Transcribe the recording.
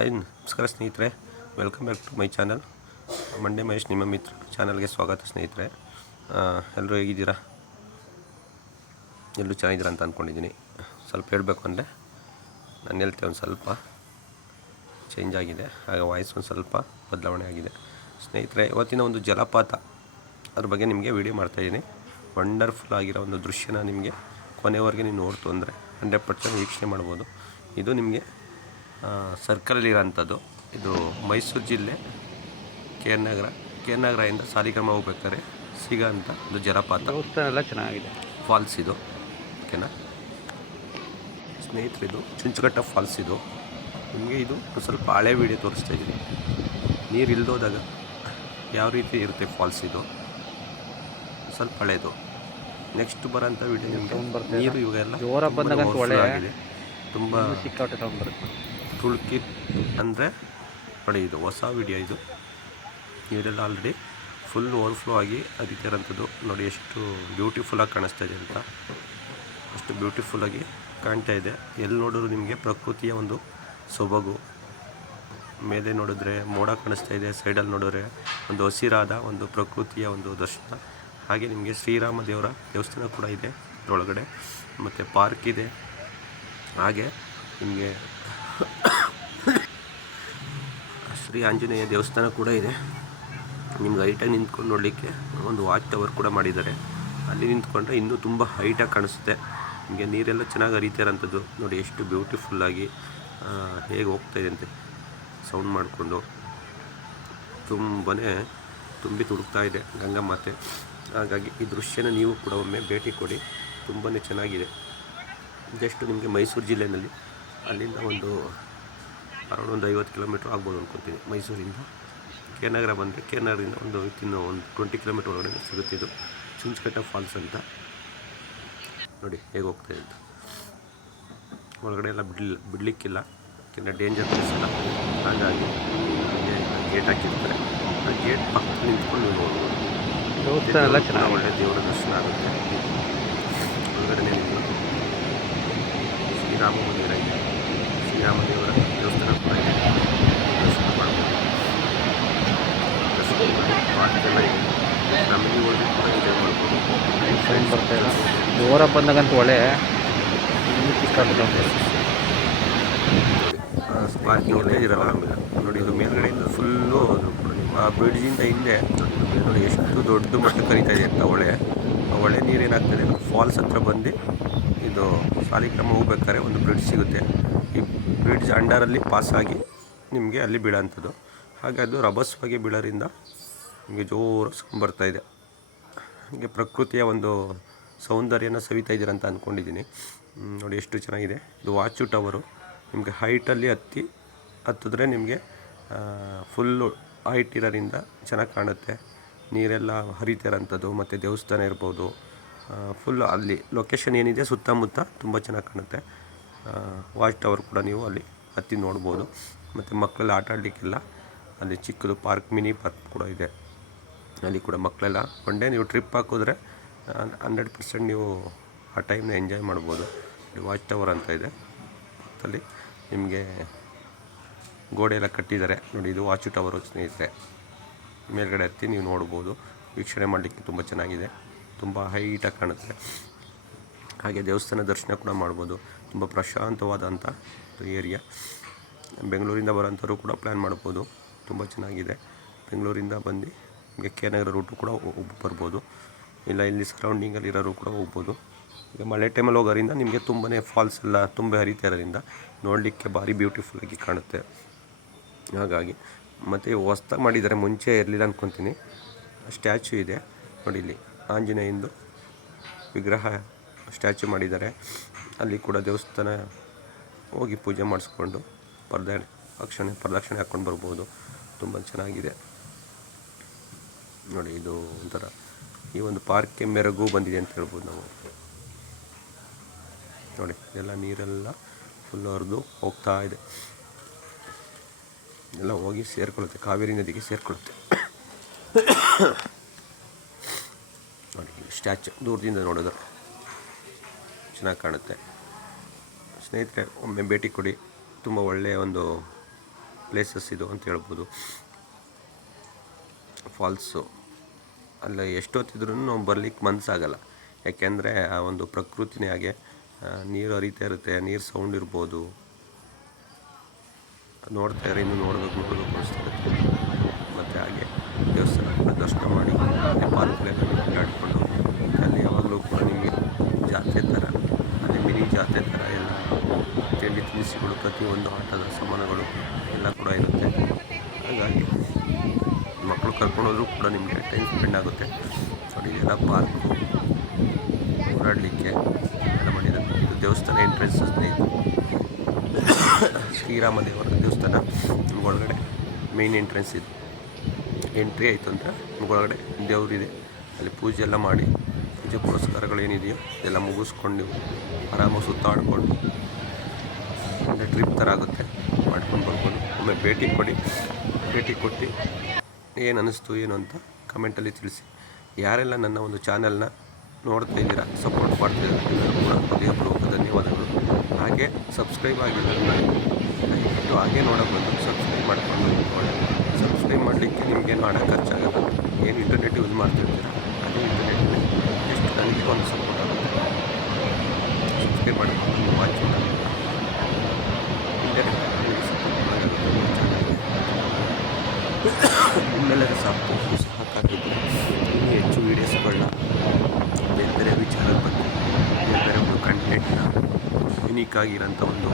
ನಮಸ್ಕಾರ ಸ್ನೇಹಿತರೆ, welcome back to my channel. Mandya Mahesh ನಿಮ್ಮ ಮಿತ್ರ ಚಾನಲ್ಗೆ ಸ್ವಾಗತ ಸ್ನೇಹಿತರೆ. ಎಲ್ಲರೂ ಹೇಗಿದ್ದೀರಾ? ಎಲ್ಲರೂ ಚೆನ್ನಾಗಿದ್ದೀರಾ ಅಂತ ಅಂದ್ಕೊಂಡಿದ್ದೀನಿ. ಸ್ವಲ್ಪ ಹೇಳಬೇಕು ಅಂದರೆ ನಾನು ಹೇಳ್ತೇವೆ ಒಂದು ಸ್ವಲ್ಪ ಚೇಂಜ್ ಆಗಿದೆ, ಆಗ ವಾಯ್ಸ್ ಒಂದು ಸ್ವಲ್ಪ ಬದಲಾವಣೆ ಆಗಿದೆ. ಸ್ನೇಹಿತರೆ, ಇವತ್ತಿನ ಒಂದು ಜಲಪಾತ ಅದ್ರ ಬಗ್ಗೆ ನಿಮಗೆ ವಿಡಿಯೋ ಮಾಡ್ತಾಯಿದ್ದೀನಿ. ವಂಡರ್ಫುಲ್ ಆಗಿರೋ ಒಂದು ದೃಶ್ಯನ ನಿಮಗೆ ಕೊನೆವರೆಗೆ ನೀವು ನೋಡ್ತು ಅಂದರೆ 100% ವೀಕ್ಷಣೆ ಮಾಡ್ಬೋದು. ಇದು ನಿಮಗೆ ಸರ್ಕಲಲ್ಲಿರೋಂಥದ್ದು. ಇದು ಮೈಸೂರು ಜಿಲ್ಲೆ ಕೆ ಆರ್ ನಗರದಿಂದ ಸಾಲಿಗ್ರಾಮ ಹೋಗ್ಬೇಕಾದ್ರೆ ಸಿಗೋ ಅಂಥ ಒಂದು ಜಲಪಾತ. ಎಲ್ಲ ಚೆನ್ನಾಗಿದೆ. ಫಾಲ್ಸ್ ಇದು, ಓಕೆನಾ ಸ್ನೇಹಿತರೆ? ಇದು ಚುಂಚುಕಟ್ಟ ಫಾಲ್ಸ್. ಇದು ನಿಮಗೆ ಇದು ಸ್ವಲ್ಪ ಹಳೆ ವೀಡಿಯೋ ತೋರಿಸ್ತಾ ಇದ್ದೀನಿ. ನೀರು ಇಲ್ದೋದಾಗ ಯಾವ ರೀತಿ ಇರುತ್ತೆ ಫಾಲ್ಸ್. ಇದು ಸ್ವಲ್ಪ ಹಳೇದು. ನೆಕ್ಸ್ಟ್ ಬರೋಂಥ ವೀಡಿಯೋ ನಿಮಗೆ ನೀರು ಇವಾಗೆಲ್ಲ ಆಗಿದೆ, ತುಂಬ ತುಳುಕಿ ಅಂದರೆ ನೋಡಿ. ಇದು ಹೊಸ ವಿಡಿಯೋ. ಇದು ನೀರೆಲ್ಲ ಆಲ್ರೆಡಿ ಫುಲ್ ಓವರ್ಫ್ಲೋ ಆಗಿ ಹರಿತಾ ಇರೋಂಥದ್ದು. ನೋಡಿ ಎಷ್ಟು ಬ್ಯೂಟಿಫುಲ್ಲಾಗಿ ಕಾಣಿಸ್ತಾ ಇದೆ ಅಂತ. ಅಷ್ಟು ಬ್ಯೂಟಿಫುಲ್ಲಾಗಿ ಕಾಣ್ತಾ ಇದೆ. ಎಲ್ಲಿ ನೋಡಿದ್ರು ನಿಮಗೆ ಪ್ರಕೃತಿಯ ಒಂದು ಸೊಬಗು. ಮೇಲೆ ನೋಡಿದ್ರೆ ಮೋಡ ಕಾಣಿಸ್ತಾ ಇದೆ, ಸೈಡಲ್ಲಿ ನೋಡಿದ್ರೆ ಒಂದು ಹಸಿರಾದ ಒಂದು ಪ್ರಕೃತಿಯ ಒಂದು ದರ್ಶನ. ಹಾಗೆ ನಿಮಗೆ ಶ್ರೀರಾಮ ದೇವರ ದೇವಸ್ಥಾನ ಕೂಡ ಇದೆ ಇದರೊಳಗಡೆ, ಮತ್ತು ಪಾರ್ಕ್ ಇದೆ. ಹಾಗೆ ನಿಮಗೆ ಶ್ರೀ ಆಂಜನೇಯ ದೇವಸ್ಥಾನ ಕೂಡ ಇದೆ. ನಿಮ್ಗೆ ಹೈಟಾಗಿ ನಿಂತ್ಕೊಂಡು ನೋಡಲಿಕ್ಕೆ ಒಂದು ವಾಚ್ ಟವರ್ ಕೂಡ ಮಾಡಿದ್ದಾರೆ. ಅಲ್ಲಿ ನಿಂತ್ಕೊಂಡ್ರೆ ಇನ್ನೂ ತುಂಬ ಹೈಟಾಗಿ ಕಾಣಿಸುತ್ತೆ. ನಿಮಗೆ ನೀರೆಲ್ಲ ಚೆನ್ನಾಗಿ ಹರಿತಾ ಇರೋಂಥದ್ದು. ನೋಡಿ ಎಷ್ಟು ಬ್ಯೂಟಿಫುಲ್ಲಾಗಿ ಹೇಗೆ ಹೋಗ್ತಾಯಿದೆ ಅಂತೆ ಸೌಂಡ್ ಮಾಡಿಕೊಂಡು. ತುಂಬಾ ತುಂಬಿ ತುಡುಕ್ತಾ ಇದೆ ಗಂಗಾ ಮಾತೆ. ಹಾಗಾಗಿ ಈ ದೃಶ್ಯನ ನೀವು ಕೂಡ ಒಮ್ಮೆ ಭೇಟಿ ಕೊಡಿ, ತುಂಬಾ ಚೆನ್ನಾಗಿದೆ. ಜಸ್ಟ್ ನಿಮಗೆ ಮೈಸೂರು ಜಿಲ್ಲೆಯಲ್ಲಿ ಅಲ್ಲಿಂದ ಒಂದು ಅರೌಂಡ್ ಒಂದು 50 ಕಿಲೋಮೀಟ್ರ್ ಆಗ್ಬೋದು ಅಂದ್ಕೊತೀನಿ. ಮೈಸೂರಿಂದ ಕೆ ಆರ್ ನಗರ ಬಂದರೆ ಕೆ ಆರ್ ನಗರದಿಂದ ಒಂದು ವಿತಿನ್ ಒಂದು 20 ಕಿಲೋಮೀಟ್ರ್ ಒಳಗಡೆ ಸಿಗುತ್ತೆ. ಇದು ಚುಂಚುಕಟ್ಟ ಫಾಲ್ಸ್ ಅಂತ. ನೋಡಿ ಹೇಗೆ ಹೋಗ್ತಾಯಿದೆ ಅಂತ. ಒಳಗಡೆ ಎಲ್ಲ ಬಿಡಲಿಕ್ಕಿಲ್ಲ, ಯಾಕೆಂದರೆ ಡೇಂಜರ್ ಪ್ಲೇಸ್ ಇಲ್ಲ. ಹಾಗಾಗಿ ಗೇಟ್ ಹಾಕಿರ್ತಾರೆ. ಆ ಗೇಟ್ ಪಕ್ಕ ನಿಂತ್ಕೊಂಡು ನೀವು ನೋಡ್ಬೋದು. ಎಲ್ಲ ಚೆನ್ನಾಗಿ ಒಳ್ಳೆಯ ದೇವರ ದರ್ಶನ ಆಗುತ್ತೆ. ಒಳಗಡೆ ನಿಂತು ಶ್ರೀರಾಮ ಮಂದಿರ ಇದೆ, ಶ್ರೀರಾಮ ದೇವರ ದೇವಸ್ಥಾನ ಕೂಡ ಇದೆ, ದರ್ಶನ ಮಾಡ್ಬೋದು. ಪಾರ್ಕೆಲ್ಲ ಇದೆ, ಫ್ಯಾಮಿಲಿ ಹೋಗಿ ಕೂಡ ಎಂಜಾಯ್ ಮಾಡ್ಬೋದು. ಫ್ರೆಂಡ್ ಬರ್ತಾಯಿಲ್ಲ, ಜೋರ ಬಂದಾಗಂತೂ ಒಳ್ಳೆ ಸಿಕ್ಕಾಗುತ್ತೆ. ಪಾರ್ಕಿಂಗ್ ಎಲ್ಲ ಇರಲ್ಲ ಆಮೇಲೆ. ನೋಡಿ ಇದು ಮೇಲ್ಗಡೆಯಿಂದ ಫುಲ್ಲು ಆ ಬ್ರಿಡ್ಜಿಂದ ಹಿಂದೆ ನೋಡಿ ಎಷ್ಟು ದೊಡ್ಡ ಮಟ್ಟಕ್ಕೆ ಕರೀತಾ ಇದೆ ಅಂತ ಹೊಳೆ. ಆ ಹೊಳೆ ನೀರೇನಾಗ್ತದೆ ಫಾಲ್ಸ್ ಹತ್ರ ಬಂದು ಇದು ಸಾಲಿಗ್ರಾಮ ಹೋಗ್ಬೇಕಾದ್ರೆ ಒಂದು ಬ್ರಿಡ್ಜ್ ಸಿಗುತ್ತೆ. ಈ ಬ್ರಿಡ್ಜ್ ಅಂಡರಲ್ಲಿ ಪಾಸಾಗಿ ನಿಮಗೆ ಅಲ್ಲಿ ಬೀಳೋಂಥದ್ದು. ಹಾಗೆ ಅದು ರಭಸವಾಗಿ ಬೀಳೋದ್ರಿಂದ ನಿಮಗೆ ಜೋರು ಸೌಂಡ್ ಬರ್ತಾಯಿದೆ. ಹಾಗೆ ಪ್ರಕೃತಿಯ ಒಂದು ಸೌಂದರ್ಯನ ಸವಿತಾ ಇದ್ದೀರ ಅಂತ ಅಂದ್ಕೊಂಡಿದ್ದೀನಿ. ನೋಡಿ ಎಷ್ಟು ಚೆನ್ನಾಗಿದೆ. ಇದು ವಾಚು ಟವರು. ನಿಮಗೆ ಹೈಟಲ್ಲಿ ಹತ್ತಿದ್ರೆ ನಿಮಗೆ ಫುಲ್ಲು ಹೈಟ್ ಇರೋದ್ರಿಂದ ಚೆನ್ನಾಗಿ ಕಾಣುತ್ತೆ. ನೀರೆಲ್ಲ ಹರಿತಾ ಇರೋಂಥದ್ದು, ಮತ್ತು ದೇವಸ್ಥಾನ ಇರ್ಬೋದು. ಫುಲ್ ಅಲ್ಲಿ ಲೊಕೇಶನ್ ಏನಿದೆ ಸುತ್ತಮುತ್ತ ತುಂಬ ಚೆನ್ನಾಗಿ ಕಾಣುತ್ತೆ. ವಾಚ್ ಟವರ್ ಕೂಡ ನೀವು ಅಲ್ಲಿ ಹತ್ತಿ ನೋಡ್ಬೋದು. ಮತ್ತು ಮಕ್ಕಳೆಲ್ಲ ಆಟ ಆಡಲಿಕ್ಕೆಲ್ಲ ಅಲ್ಲಿ ಚಿಕ್ಕದು ಪಾರ್ಕ್, ಮಿನಿ ಪಾರ್ಕ್ ಕೂಡ ಇದೆ. ಅಲ್ಲಿ ಕೂಡ ಮಕ್ಕಳೆಲ್ಲ ಒನ್ ಡೇ ನೀವು ಟ್ರಿಪ್ ಹಾಕಿದ್ರೆ 100% ನೀವು ಆ ಟೈಮ್ನ ಎಂಜಾಯ್ ಮಾಡ್ಬೋದು. ವಾಚ್ ಟವರ್ ಅಂತ ಇದೆ. ಅಲ್ಲಿ ನಿಮಗೆ ಗೋಡೆ ಎಲ್ಲ ಕಟ್ಟಿದ್ದಾರೆ ನೋಡಿ. ಇದು ವಾಚ್ ಟವರು ಸ್ನೇಹಿತರೆ. ಮೇಲ್ಗಡೆ ಹತ್ತಿ ನೀವು ನೋಡ್ಬೋದು. ವೀಕ್ಷಣೆ ಮಾಡಲಿಕ್ಕೆ ತುಂಬ ಚೆನ್ನಾಗಿದೆ, ತುಂಬ ಹೈಟಾಗಿ ಕಾಣುತ್ತೆ. ಹಾಗೆ ದೇವಸ್ಥಾನ ದರ್ಶನ ಕೂಡ ಮಾಡ್ಬೋದು. ತುಂಬ ಪ್ರಶಾಂತವಾದಂಥ ಏರಿಯಾ. ಬೆಂಗಳೂರಿಂದ ಬರೋಂಥವ್ರು ಕೂಡ ಪ್ಲ್ಯಾನ್ ಮಾಡ್ಬೋದು. ತುಂಬ ಚೆನ್ನಾಗಿದೆ. ಬೆಂಗಳೂರಿಂದ ಬಂದು ನಿಮಗೆ ಕೆ ಆರ್ ನಗರ ರೂಟು ಕೂಡ ಬರ್ಬೋದು, ಇಲ್ಲ ಇಲ್ಲಿ ಸರೌಂಡಿಂಗಲ್ಲಿ ಇರೋರು ಕೂಡ ಹೋಗ್ಬೋದು. ಈಗ ಮಳೆ ಟೈಮಲ್ಲಿ ಹೋಗೋದ್ರಿಂದ ನಿಮಗೆ ತುಂಬಾ ಫಾಲ್ಸ್ ಎಲ್ಲ ತುಂಬ ಹರಿತಾ ಇರೋದ್ರಿಂದ ನೋಡಲಿಕ್ಕೆ ಭಾರಿ ಬ್ಯೂಟಿಫುಲ್ಲಾಗಿ ಕಾಣುತ್ತೆ. ಹಾಗಾಗಿ ಮತ್ತು ಹೊಸ್ದಾಗಿ ಮಾಡಿದ್ದಾರೆ, ಮುಂಚೆ ಇರಲಿಲ್ಲ ಅಂದ್ಕೊತೀನಿ. ಸ್ಟ್ಯಾಚು ಇದೆ ನೋಡಿ, ಇಲ್ಲಿ ಆಂಜನೇಯಂದು ವಿಗ್ರಹ ಸ್ಟ್ಯಾಚು ಮಾಡಿದ್ದಾರೆ. ಅಲ್ಲಿ ಕೂಡ ದೇವಸ್ಥಾನ ಹೋಗಿ ಪೂಜೆ ಮಾಡಿಸ್ಕೊಂಡು ಪ್ರದಕ್ಷಿಣೆ ಹಾಕ್ಕೊಂಡು ಬರ್ಬೋದು. ತುಂಬ ಚೆನ್ನಾಗಿದೆ ನೋಡಿ. ಇದು ಒಂಥರ ಈ ಒಂದು ಪಾರ್ಕ್ಗೆ ಮೆರುಗು ಬಂದಿದೆ ಅಂತ ಹೇಳ್ಬೋದು ನಾವು. ನೋಡಿ ಎಲ್ಲ ನೀರೆಲ್ಲ ಫುಲ್ ಹರಿದು ಹೋಗ್ತಾ ಇದೆ. ಎಲ್ಲ ಹೋಗಿ ಸೇರಿಕೊಳ್ಳುತ್ತೆ, ಕಾವೇರಿ ನದಿಗೆ ಸೇರಿಕೊಳ್ಳುತ್ತೆ. ನೋಡಿ ಸ್ಟ್ಯಾಚು ದೂರದಿಂದ ನೋಡಿದ್ರೆ ಚೆನ್ನಾಗಿ ಕಾಣುತ್ತೆ. ಸ್ನೇಹಿತರೆ, ಒಮ್ಮೆ ಭೇಟಿ ಕೊಡಿ. ತುಂಬ ಒಳ್ಳೆಯ ಒಂದು ಪ್ಲೇಸಸ್ ಇದು ಅಂತ ಹೇಳ್ಬೋದು. ಫಾಲ್ಸು ಅಲ್ಲ ಎಷ್ಟೊತ್ತಿದ್ರೂ ನಾವು ಬರ್ಲಿಕ್ಕೆ ಮನಸ್ಸಾಗಲ್ಲ. ಯಾಕೆಂದರೆ ಆ ಒಂದು ಪ್ರಕೃತಿನೇ ಹಾಗೆ, ನೀರು ಹರಿತಾ ಇರುತ್ತೆ, ನೀರು ಸೌಂಡ್ ಇರ್ಬೋದು, ನೋಡ್ತಾ ಇದ್ರೆ ಇನ್ನೂ ನೋಡಬೇಕು ಅನಿಸ್ತಿರುತ್ತೆ. ಮತ್ತು ಹಾಗೆ ದೇವಸ್ಥಾನ ಕೂಡ ದರ್ಶನ ಮಾಡಿ ಪಾರ್ಕ್ಗಳೆಲ್ಲ ಆಡಿಕೊಂಡು ಅಲ್ಲಿ ಯಾವಾಗಲೂ ಕೂಡ ನಿಮಗೆ ಜಾತ್ರೆ ಥರ, ಅದೇ ಮಿನಿ ಜಾತ್ರೆ ಥರ ಎಲ್ಲ ತಿಂಡಿ ತಿನಿಸುಗಳು, ಪ್ರತಿಯೊಂದು ಆಟದ ಸಾಮಾನುಗಳು ಎಲ್ಲ ಕೂಡ ಇರುತ್ತೆ. ಹಾಗಾಗಿ ಮಕ್ಕಳು ಕರ್ಕೊಂಡೋದ್ರೂ ಕೂಡ ನಿಮಗೆ ಟೈಮ್ ಸ್ಪೆಂಡ್ ಆಗುತ್ತೆ. ನೋಡಿ ಇದೆಲ್ಲ ಪಾರ್ಕು, ಓಡಾಡಲಿಕ್ಕೆ ಎಲ್ಲ ಮಾಡಿದ್ದಾರೆ. ಇದು ದೇವಸ್ಥಾನ ಎಂಟ್ರೆನ್ಸ್ ಸ್ನೇಹಿತರೆ, ಶ್ರೀರಾಮ ದೇವರ ದೇವಸ್ಥಾನ. ನಿಮ್ಗೆ ಒಳಗಡೆ ಮೇನ್ ಎಂಟ್ರೆನ್ಸ್ ಇದು. ಎಂಟ್ರಿ ಆಯಿತು ಅಂದರೆ ನಿಮ್ಗೆ ಒಳಗಡೆ ದೇವರಿದೆ, ಅಲ್ಲಿ ಪೂಜೆ ಎಲ್ಲ ಮಾಡಿ, ಪೂಜೆ ಪುರಸ್ಕಾರಗಳೇನಿದೆಯೋ ಎಲ್ಲ ಮುಗಿಸ್ಕೊಂಡು ನೀವು ಆರಾಮಾಗಿ ಸುತ್ತಾಡಿಕೊಂಡು ಅಂದರೆ ಟ್ರಿಪ್ ಥರ ಆಗುತ್ತೆ, ಮಾಡ್ಕೊಂಡು ಬರ್ಬೋದು. ಒಮ್ಮೆ ಭೇಟಿ ಕೊಟ್ಟು ಏನು ಅನ್ನಿಸ್ತು ಏನು ಅಂತ ಕಮೆಂಟಲ್ಲಿ ತಿಳಿಸಿ. ಯಾರೆಲ್ಲ ನನ್ನ ಒಂದು ಚಾನಲ್ನ ನೋಡ್ತಾ ಇದ್ದೀರಾ, ಸಪೋರ್ಟ್ ಮಾಡ್ತಿದ್ದೀರಾ, ಎಲ್ಲರೂ ಕೂಡ ಹೃದಯಪೂರ್ವಕ ಧನ್ಯವಾದಗಳು. ಹಾಗೆ ಸಬ್ಸ್ಕ್ರೈಬ್ ಆಗಿರೋದನ್ನ ದಯವಿಟ್ಟು ಹಾಗೆ ನೋಡೋಕೆ ಬಂದು ಸಬ್ಸ್ಕ್ರೈಬ್ ಮಾಡ್ಕೊಂಡು ಸಬ್ಸ್ಕ್ರೈಬ್ ಮಾಡಲಿಕ್ಕೆ ನಿಮಗೇನು ಹಣ ಖರ್ಚಾಗಲ್ಲ. ಏನು ಇಂಟರ್ನೆಟ್ ಯೂಸ್ ಮಾಡ್ತಿರ್ತೀರ ಅದೇ ಇಂಟರ್ನೆಟ್ನಲ್ಲಿ ಎಷ್ಟು ನನಗೆ ಒಂದು ಸಪೋರ್ಟ್ ಆಗುತ್ತೆ. ಸಬ್ಸ್ಕ್ರೈಬ್ ಮಾಡಿಕೊಂಡು ನೀವು ವಾಚ್ ಮಾಡಿ ಇಂಟರ್ನೆಟ್ ಸಪೋರ್ಟ್ ಮಾಡೋದು ನಿಮ್ಮೆಲ್ಲರ ಸಹಕಾರಿದ್ರೆ ಇನ್ನೂ ಹೆಚ್ಚು ವೀಡಿಯೋಸ್ಗಳನ್ನ ಬೇರೆ ಬೇರೆ ವಿಚಾರದ ಬಗ್ಗೆ, ಬೇರೆ ಬೇರೆ ಒಂದು ಕಂಟೆಂಟ್ನ ಯುನೀಕ್ ಆಗಿರೋಂಥ ಒಂದು